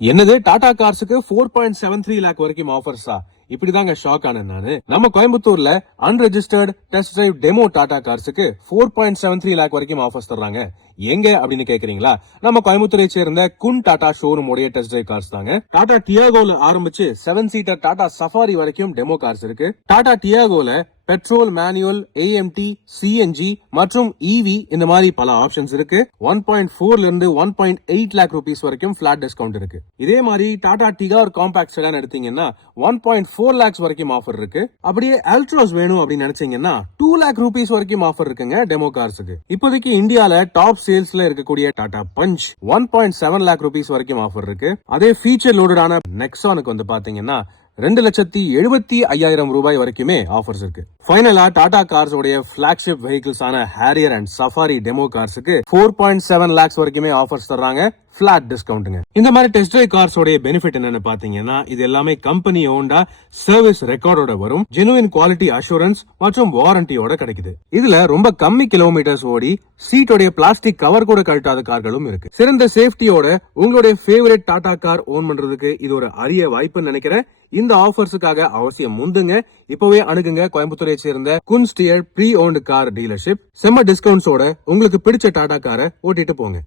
என்னது டாடா கார்ஸுக்கு 4.73 லேக் வரைக்கும் ஆஃபர்ஸா? இப்படிதாங்க ஷாக் ஆனேன் நானு. நம்ம கோயம்புத்தூர்ல unregistered test drive demo Tata கார்ஸுக்கு 4.73 லேக் வரைக்கும் ஆஃபர்ஸ் தர்றாங்க. எங்க அப்படின்னு கேக்குறீங்களா? நம்ம கோயம்புத்தூரை சேர்ந்த குன் டாடா ஷோரூம் உடைய டெஸ்ட் டிரைவ் கார்ஸ் தாங்க. டாடா டியாகோல ஆரம்பிச்சு 7 சீட்டர் டாடா சஃபாரி வரைக்கும் டெமோ கார்ஸ் இருக்கு. டாடா டியாகோல பெட்ரோல், மேனுவல், ஏஎம்டி, சிஎன்ஜி மற்றும் இவி இந்த மாதிரி பல ஆப்ஷன்ஸ் இருக்கு. 1.4 இருந்து 1.8 லேக் ரூபீஸ் வரைக்கும் பிளாட் டிஸ்கவுண்ட் இருக்கு. இதே மாதிரி டாடா டிகார் காம்பாக்ட் செடான் எடுத்தீங்கன்னா 1.4 லேக்ஸ் வரைக்கும் ஆஃபர் இருக்கு. அப்படியே அல்ட்ராஸ் வேணும் அப்படின்னு நினைச்சீங்கன்னா 2 லேக் ரூபீஸ் வரைக்கும் ஆஃபர் இருக்குங்க டெமோ கார்ஸுக்கு. இப்போதைக்கு இந்தியால டாப் சேல்ஸ்ல இருக்கக்கூடிய டாடா பஞ்ச் 1.7 லேக் ரூபீஸ் வரைக்கும் ஆஃபர் இருக்கு. அதே ஃபீச்சர் லோடடான நெக்ஸானுக்கு வந்து பாத்தீங்கன்னா 2,75,000 ரூபாய் வரைக்குமே ஆஃபர்ஸ் இருக்கு. ஃபைனலா டாடா கார்ஸ் உடைய பிளாக்ஷிப் வெஹிக்கிள்ஸ் ஆன ஹாரியர் அண்ட் சஃபாரி டெமோ கார்ஸுக்கு 4.7 லேக்ஸ் வரைக்குமே ஆஃபர்ஸ் தர்றாங்க. பிளாட் டிஸ்கவுண்ட்ங்க. இந்த மாதிரி டெஸ்ட் டிரைவ் கார்ஸ் உடைய பெனிஃபிட் என்னன்னு பாத்தீங்கன்னா, இது எல்லாமே கம்பெனி ஓன்டா சர்வீஸ் ரெக்கார்டோட வரும், ஜெனுவின் குவாலிட்டி அஷூரன்ஸ் மற்றும் வாரண்டியோட கிடைக்குது. இதுல ரொம்ப கம்மி கிலோமீட்டர்ஸ் ஓடி சீட்டோடைய பிளாஸ்டிக் கவர் கூட கழட்டாத கார்களும் இருக்கு. சிறந்த சேஃப்டியோட உங்களுடைய ஃபேவரட் டாடா கார் ஓன் பண்றதுக்கு இது ஒரு அரிய வாய்ப்புன்னு நினைக்கிறேன். இந்த ஆஃபர்ஸுக்காக அவசியம் முந்துங்க. இப்பவே அணுகுங்க கோயம்புத்தூரை சேர்ந்த Kun steer pre owned car dealership. செம்ம டிஸ்கவுண்ட்ஸோட உங்களுக்கு பிடிச்ச டாடா காரை ஓட்டிட்டு போங்க.